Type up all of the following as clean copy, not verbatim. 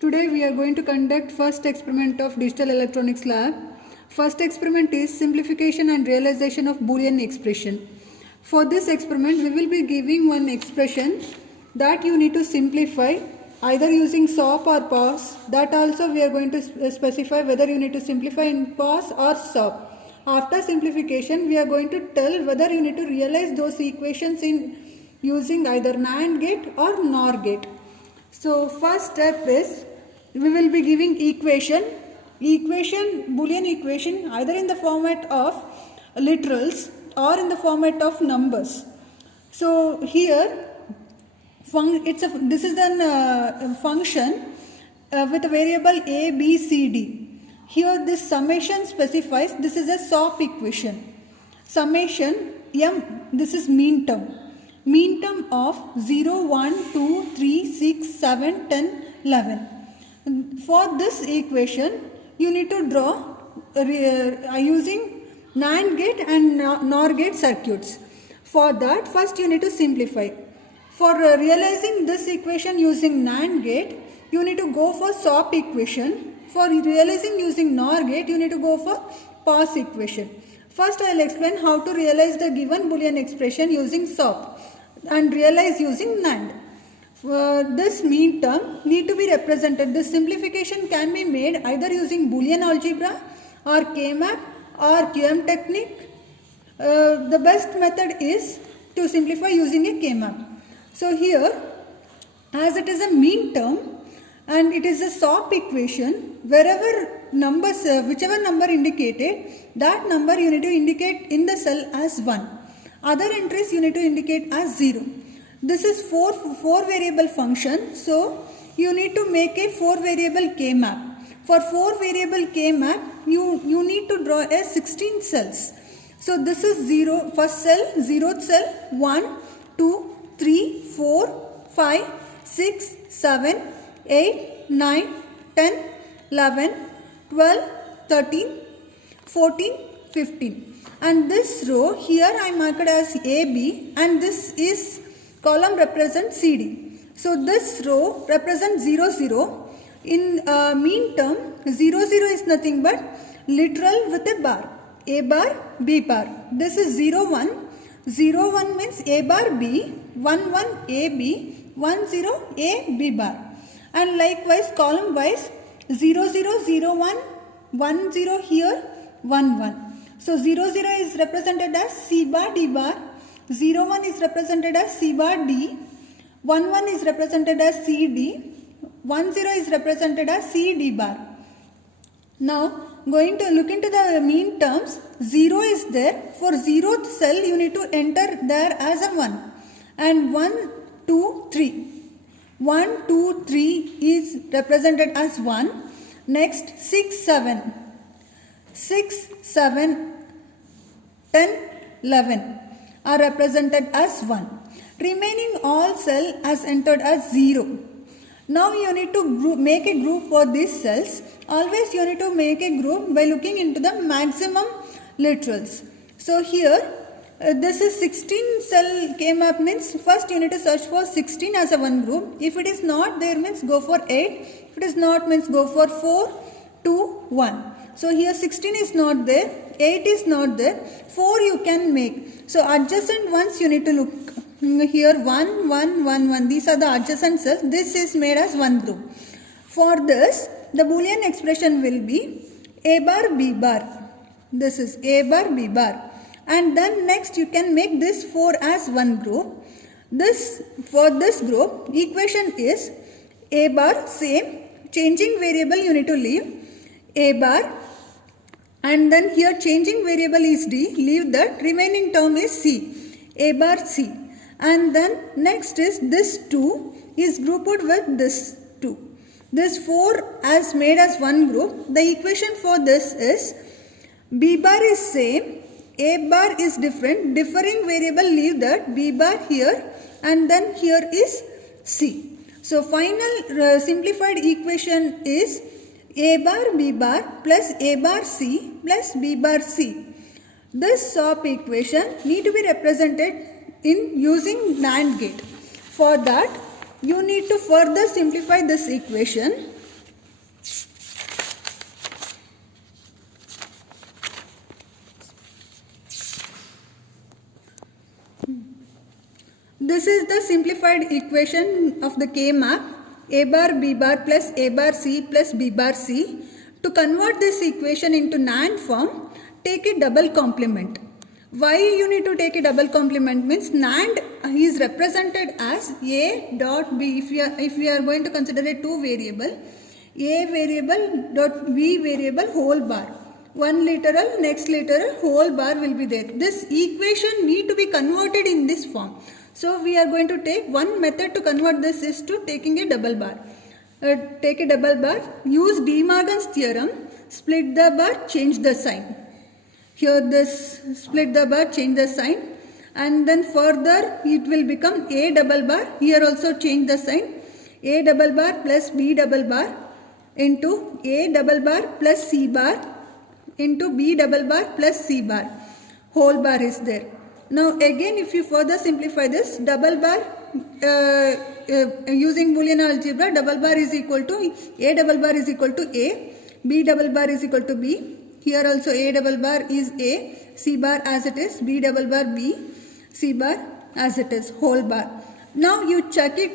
Today we are going to conduct first experiment of digital electronics lab. First experiment is simplification and realization of Boolean expression. For this experiment we will be giving one expression that you need to simplify either using SOP or POS. That also we are going to specify whether you need to simplify in POS or SOP. After simplification we are going to tell whether you need to realize those equations in using either NAND gate or NOR gate. So first step is we will be giving Boolean equation either in the format of literals or in the format of numbers. So here this is a function with a variable a, b, c, d. Here this summation specifies this is a SOP equation. Summation m, this is mean term. Mean term of 0, 1, 2, 3, 6, 7, 10, 11. For this equation, you need to draw using NAND gate and NOR gate circuits. For that, first you need to simplify. For realizing this equation using NAND gate, you need to go for SOP equation. For realizing using NOR gate, you need to go for POS equation. First, I will explain how to realize the given Boolean expression using SOP and realize using NAND. This mean term need to be represented. This simplification can be made either using Boolean algebra or K-map or QM technique. The best method is to simplify using a K-map. So here, as it is a mean term and it is a SOP equation, wherever numbers, whichever number indicated, that number you need to indicate in the cell as 1. Other entries you need to indicate as 0. This is four variable function, so you need to make a 4 variable K map. For 4 variable K map, you need to draw a 16 cells. So this is 0, first cell, 0th cell, 1, 2, 3, 4, 5, 6, 7, 8, 9, 10, 11, 12, 13, 14, 15. And this row here I marked as AB and this is column represents CD. So this row represents 0, 0. In mean term, 0, 0 is nothing but literal with a bar. A bar, B bar. This is 0, 1. 0, 1 means A bar B, 1, 1 A B, 1, 0 A B bar. And likewise column wise 0, 0, 0, 1, 1, 0 here, 1, 1. So 0, 0 is represented as C bar D bar. 0, 1 is represented as C bar D, 1, 1 is represented as C D, 1, 0 is represented as C D bar. Now, going to look into the mean terms, 0 is there. For 0th cell, you need to enter there as a 1. And 1, 2, 3. 1, 2, 3 is represented as 1. Next, 6, 7. 6, 7, 10, 11. Are represented as 1. Remaining all cell as entered as 0. Now you need to make a group for these cells. Always you need to make a group by looking into the maximum literals. So here this is 16 cell K-map means first you need to search for 16 as a one group. If it is not there means go for 8. If it is not means go for 4, 2, 1. So here 16 is not there, 8 is not there, 4 you can make. So adjacent ones you need to look here 1, 1, 1, 1. These are the adjacent cells. This is made as one group. For this, the Boolean expression will be A bar B bar. This is A bar B bar. And then next you can make this 4 as one group. For this group, equation is A bar same. Changing variable you need to leave A bar. And then here changing variable is D, leave that, remaining term is C, A bar C. And then next is this 2 is grouped with this 2. This 4 as made as one group, the equation for this is B bar is same, A bar is different, differing variable leave that, B bar here and then here is C. So final simplified equation is A bar B bar plus A bar C plus B bar C. This SOP equation need to be represented in using NAND gate. For that, you need to further simplify this equation. This is the simplified equation of the K map, A bar B bar plus A bar C plus B bar C. To convert this equation into NAND form, take a double complement. Why you need to take a double complement means NAND is represented as A dot B. If we are going to consider a two variable, A variable dot B variable whole bar. One literal, next literal, whole bar will be there. This equation need to be converted in this form. So we are going to take one method to convert this is to taking a double bar. Take a double bar, use De Morgan's theorem, split the bar, change the sign. Here this split the bar, change the sign, and then further it will become A double bar. Here also change the sign. A double bar plus B double bar into A double bar plus C bar into B double bar plus C bar. Whole bar is there. Now again if you further simplify this, double bar using Boolean algebra, double bar is equal to A double bar is equal to A, B double bar is equal to B. Here also A double bar is A, C bar as it is, B double bar B, C bar as it is, whole bar. Now you check it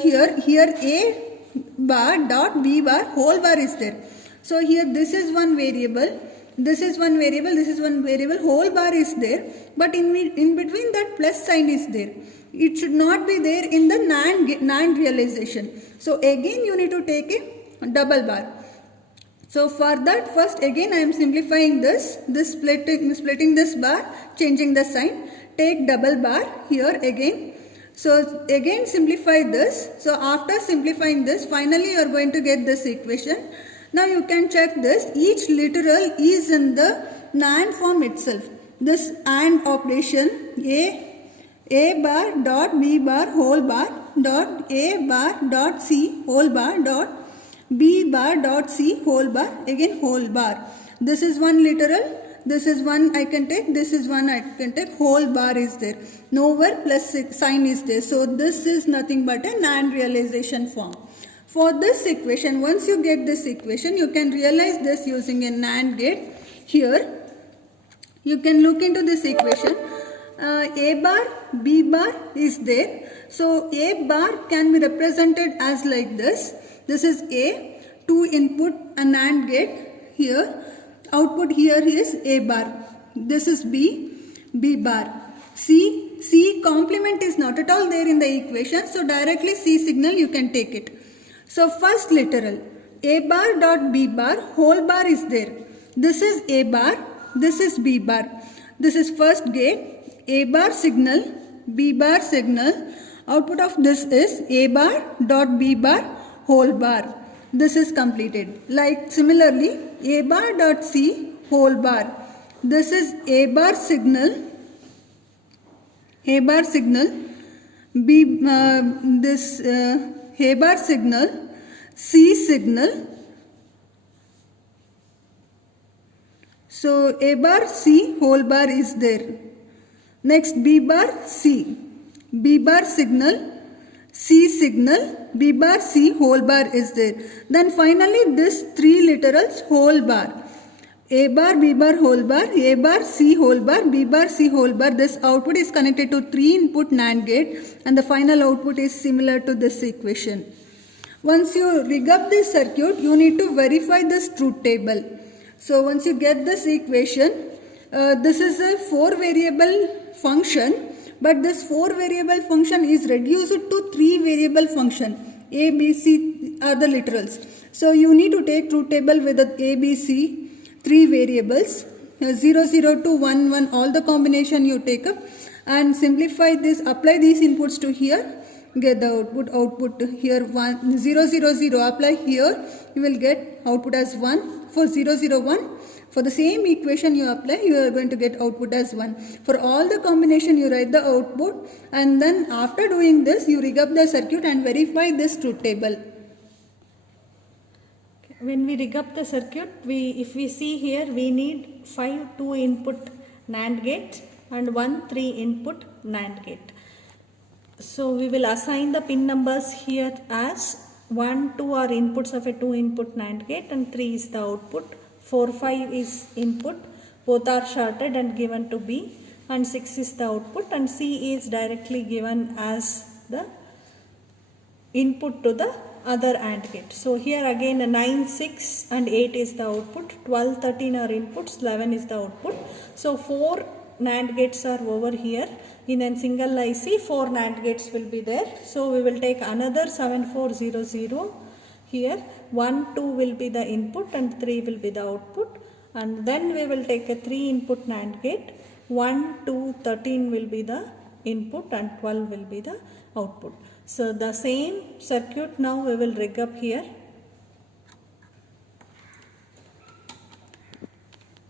here A bar dot B bar, whole bar is there. So here this is one variable, this is one variable, this is one variable, whole bar is there, but in between that plus sign is there. It should not be there in the NAND realization. So again you need to take a double bar. So for that first again I am simplifying this splitting this bar, changing the sign, take double bar here again. So again simplify this. So after simplifying this, finally you are going to get this equation. Now you can check this, each literal is in the NAND form itself. This AND operation, A bar dot B bar whole bar dot A bar dot C whole bar dot B bar dot C whole bar, again whole bar. This is one literal, this is one I can take, this is one I can take, whole bar is there. Nowhere plus sign is there. So this is nothing but a NAND realization form. For this equation, once you get this equation, you can realize this using a NAND gate. Here, you can look into this equation. A bar, B bar is there. So A bar can be represented as like this. This is A, 2 input a NAND gate here. Output here is A bar. This is B, B bar. C complement is not at all there in the equation. So directly C signal you can take it. So first literal, A bar dot B bar, whole bar is there. This is A bar, this is B bar. This is first gate, A bar signal, B bar signal. Output of this is A bar dot B bar, whole bar. This is completed. Like similarly, A bar dot C, whole bar. This is A bar signal, A bar signal, A bar signal, C signal. So A bar C whole bar is there. Next B bar C, B bar signal, C signal, B bar C whole bar is there. Then finally this three literals whole bar. A bar B bar whole bar, A bar C whole bar, B bar C whole bar. This output is connected to 3 input NAND gate and the final output is similar to this equation. Once you rig up this circuit, you need to verify this truth table. So once you get this equation, this is a 4 variable function, but this 4 variable function is reduced to 3 variable function. A, B, C are the literals. So you need to take truth table with the A, B, C, 3 variables, 0, 0 to 1, 1, all the combination you take up and simplify this, apply these inputs to here, get the output here 1, 0, 0, 0, apply here, you will get output as 1. For 0, 0, 1, for the same equation you apply, you are going to get output as 1. For all the combination you write the output and then after doing this, you rig up the circuit and verify this truth table. When we rig up the circuit, if we see here, we need 5 2 input NAND gates and 1 3 input NAND gate. So we will assign the pin numbers here as 1, 2 are inputs of a 2 input NAND gate and 3 is the output. 4, 5 is input, both are shorted and given to B, and 6 is the output, and C is directly given as the input to the other AND gate. So here again 9, 6 and 8 is the output, 12, 13 are inputs, 11 is the output. So 4 NAND gates are over here. In a single IC 4 NAND gates will be there. So we will take another 7400 here. 1, 2 will be the input and 3 will be the output, and then we will take a 3 input NAND gate. 1, 2, 13 will be the input and 12 will be the output. So the same circuit now we will rig up here.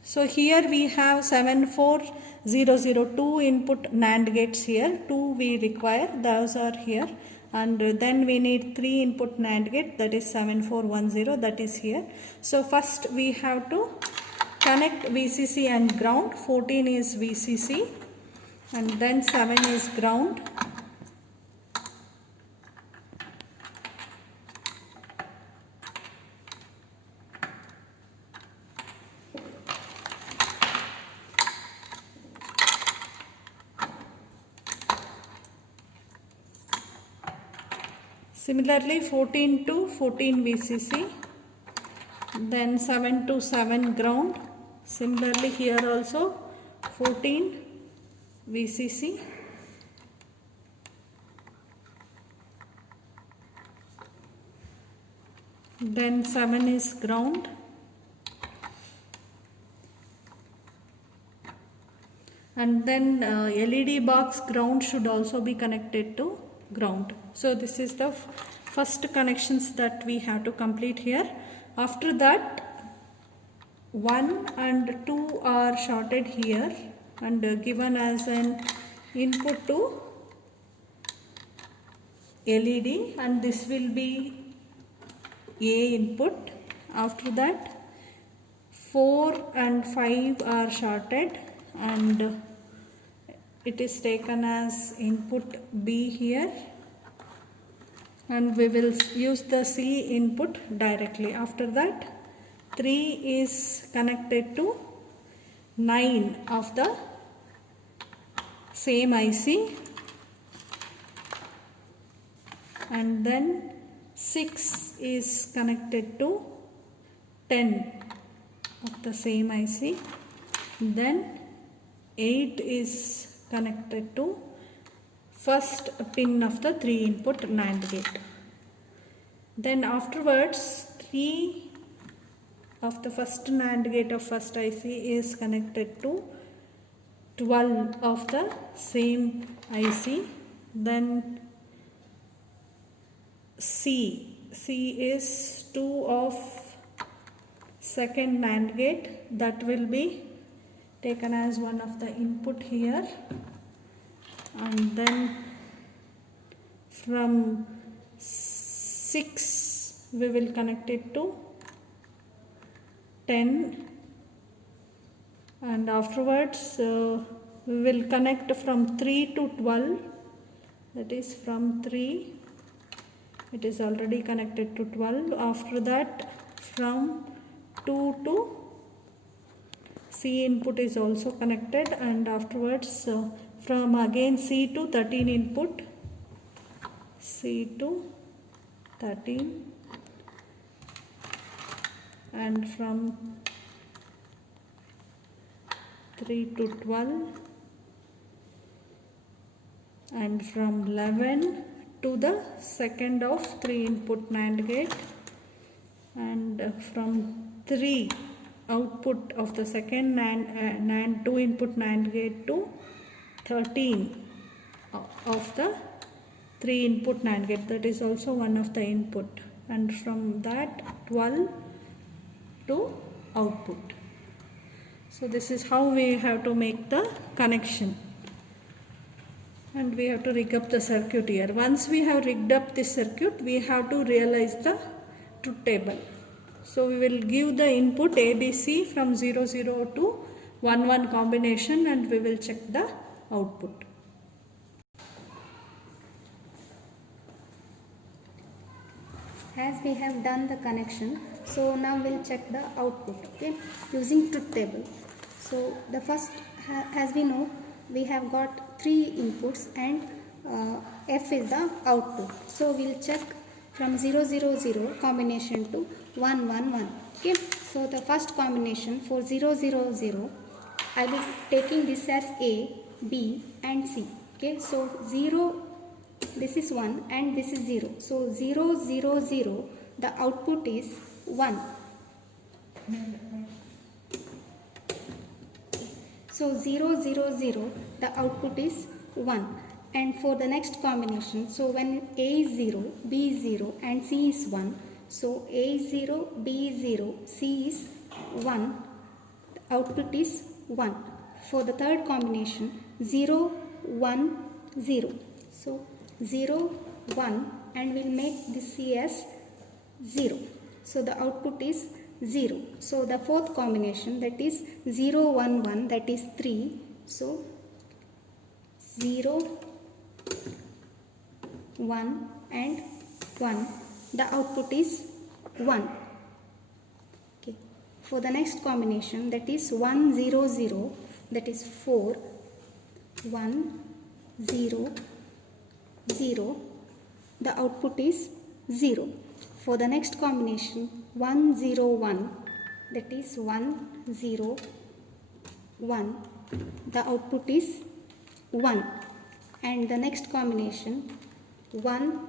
So here we have 74002 input NAND gates here. 2 we require, those are here, and then we need 3 input NAND gate, that is 7410, that is here. So first we have to connect VCC and ground. 14 is VCC and then 7 is ground. Similarly 14 to 14 VCC, then 7 to 7 ground. Similarly here also 14 VCC, then 7 is ground, and then LED box ground should also be connected to ground. So this is the first connections that we have to complete here. After that 1 and 2 are shorted here and given as an input to LED, and this will be A input. After that 4 and 5 are shorted and it is taken as input B here, and we will use the C input directly. After that 3 is connected to 9 of the same IC, and then 6 is connected to 10 of the same IC, then 8 is connected to first pin of the 3 input NAND gate. Then afterwards 3 of the first NAND gate of first IC is connected to 12 of the same IC, then C is 2 of second NAND gate, that will be taken as one of the input here, and then from 6 we will connect it to 10, and afterwards we will connect from 3 to 12, that is from 3 it is already connected to 12. After that from 2 to C input is also connected, and afterwards from again C to 13 input, C to 13, and from 3 to 12, and from 11 to the second of 3 input NAND gate, and from 3 output of the second NAND 2 input NAND gate to 13 of the 3 input NAND gate, that is also one of the input, and from that 12 to output. So this is how we have to make the connection, and we have to rig up the circuit here. Once we have rigged up this circuit, we have to realize the truth table. So we will give the input ABC from 00 to 11 combination, and we will check the output. as we have done the connection, so now we'll check the output, okay, using truth table. So the first, as we know, we have got 3 inputs and F is the output. So we'll check from 0 0 0 combination to 1 1 1. Okay. So the first combination for 0 0 0, I will taking this as A, B and C. Okay. So 0, this is 1 and this is 0. So 0 0 0, the output is 1. So 0 0 0, the output is 1. And for the next combination, so when A is 0, B is 0 and C is 1, so A is 0, B is 0, C is 1, the output is 1. For the third combination, 0 1 0, so 0 1 and we'll make this C as 0, so the output is 0. So the fourth combination, that is 0 1 1, that is 3, so 0 1 and 1, the output is 1. Okay. For the next combination, that is 1 0 0, that is 4, 1 0 0, the output is 0. For the next combination, 1 0 1, that is 1 0 1, the output is 1. And the next combination, 1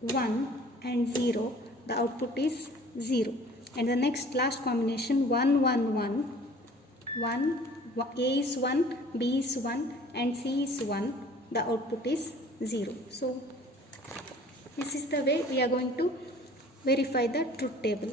1 and 0, the output is 0. And the next last combination, 1 1 1, 1, A is 1, B is 1 and C is 1, the output is 0. So this is the way we are going to verify the truth table.